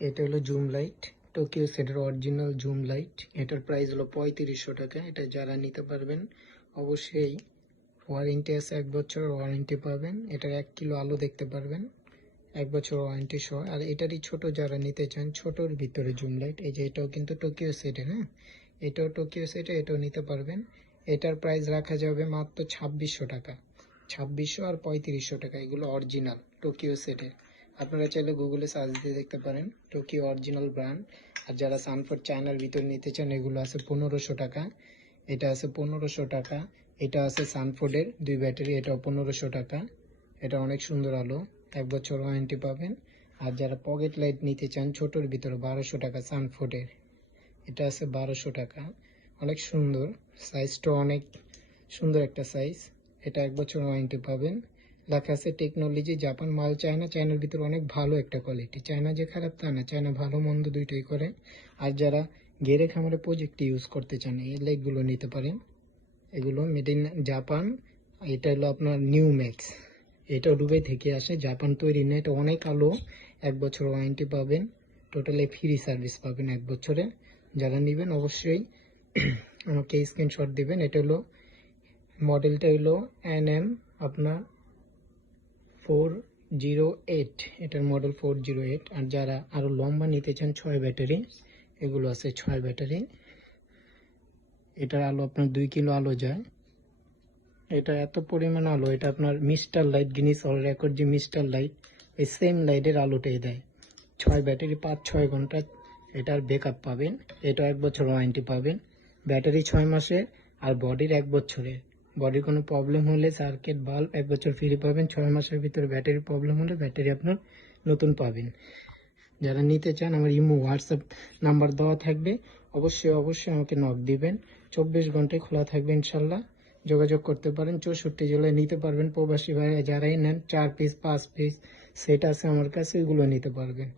এটা হলো zoom light, Tokyo সেটের অরিজিনাল জুম লাইট। এটার প্রাইস হলো 3500 টাকা। এটা যারা নিতে পারবেন অবশ্যই ওয়ারেন্টি আছে, 1 বছরের ওয়ারেন্টি পাবেন। এটার 1 কিলো আলো দেখতে পারবেন, 1 বছর ওয়ারেন্টি সহ। আর এটারই ছোট যারা নিতে চান, ছোটোর ভিতরে জুম লাইট, এই যে এটাও কিন্তু টোকিও সেটের, হ্যাঁ এটাও টোকিও সেটে, এটাও নিতে পারবেন। এটার প্রাইস রাখা যাবে মাত্র 2600 টাকা। 2600 আর 3500 টাকা, এগুলো অরিজিনাল টোকিও সেটের। আপনারা চাইলে গুগলে সার্চ দিয়ে দেখতে পারেন টোকিও অরিজিনাল ব্র্যান্ড। আর যারা সানফোর্ড চায়নার ভিতর নিতে চান, এগুলো আছে 1500 টাকা, এটা আছে 1500 টাকা। এটা আছে সানফোর্ডের 2 ব্যাটারি, এটাও 1500 টাকা। এটা অনেক সুন্দর আলো, 1 বছর ওয়ারেন্টি পাবেন। আর যারা পকেট লাইট নিতে চান ছোটোর ভিতরে 1200 টাকা সানফোর্ডের, এটা আছে 1200 টাকা। অনেক সুন্দর, সাইজটা অনেক সুন্দর একটা সাইজ। এটা 1 বছর ওয়ারেন্টি পাবেন। লেখা আছে টেকনোলজি জাপান, মাল চায়না। চায়নার ভিতরে অনেক ভালো একটা কোয়ালিটি, চায়না যে খারাপ তা না, চায়না ভালো মন্দ দুইটাই করে। আর যারা গেরে খামারে প্রজেক্ট ইউজ করতে চান, এই লাইটগুলো নিতে পারেন। এগুলো মেড ইন জাপান। এটা হলো আপনার নিউ ম্যাক্স, এটাও দুবাই থেকে আসে, জাপান তৈরি না। এটা অনেক আলো, 1 বছর ওয়ারেন্টি পাবেন। টোটালি ফ্রি সার্ভিস পাবেন 1 বছরে। যারা নেবেন অবশ্যই আমাকে স্ক্রিনশট দিবেন। এটা হলো মডেলটা হলো NM আপনার 408, এটার মডেল 408। আর যারা আরও লম্বা নিতে চান 6 ব্যাটারি, এগুলো আছে 6 ব্যাটারি। এটার আলো আপনার 2 কিলো আলো যায়। এটা এত পরিমাণ আলো, এটা আপনার mister light, Guinness world record যে মিস্টার লাইট, এই সেম লাইটের আলোটাই দেয়। 6 ব্যাটারি, 5-6 ঘন্টা এটার ব্যাকআপ পাবেন। এটা 1 বছর ওয়ারেন্টি পাবেন। ব্যাটারি 6 মাসের আর বডির 1 বছরের। বডির কোনো প্রবলেম হলে সার্কিট বাল্ব 1 বছর ফ্রি পাবেন। 6 মাসের ভিতরে ব্যাটারি প্রবলেম হলে ব্যাটারি আপনার নতুন পাবেন। যারা নিতে চান আমার ইমো হোয়াটসঅ্যাপ নাম্বার দেওয়া থাকবে, অবশ্যই আমাকে নক দিবেন। 24 ঘন্টায় খোলা থাকবে ইনশাল্লাহ, যোগাযোগ করতে পারেন। 64 জেলায় নিতে পারবেন। প্রবাসী ভাইরা যারাই নেন 4 পিস 5 পিস সেট আছে আমার কাছে, এগুলো নিতে পারবেন।